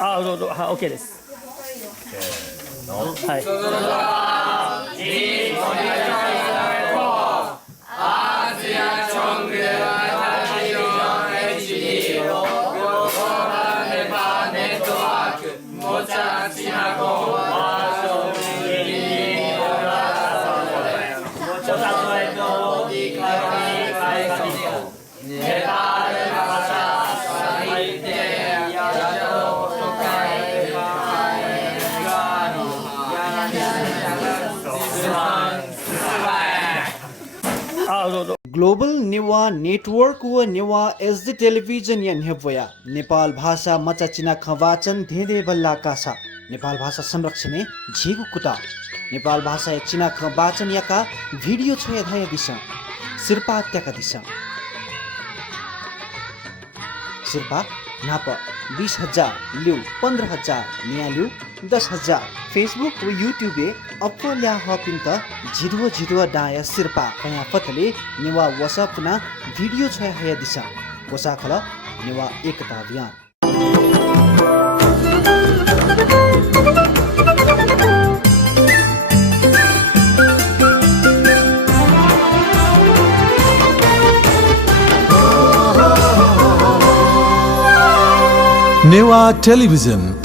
あ、どうぞ、はい、OK です。はい。アジアチョングではテリビジョン HD グローバルネパーネットワークモチャチナコンワーチョンモチャトエトディカリネパールバシャーサヒッテヤトトカエグग्लोबल Newa network व Newa HD television या नेपया नेपाल भाषा मचाचिना खवाचन धेधे बल्ला कासा नेपाल भाषा संरक्षण झिगु कुता नेपाल भाषा चिना खवाचन याका भिडियो छय धाय दिशा सिरपा त्याका दिशा सिरपा नाप 20,000 लिउ 15,000 निया लिउ 10,000 फेसबुक व युट्युबे अपल्या हपिन त झिडुवा डाया सिरपा कया फतले नेवा वसपना भिडियो छ हया दिशा कोसा खल नेवा एकता अभियान Newah Television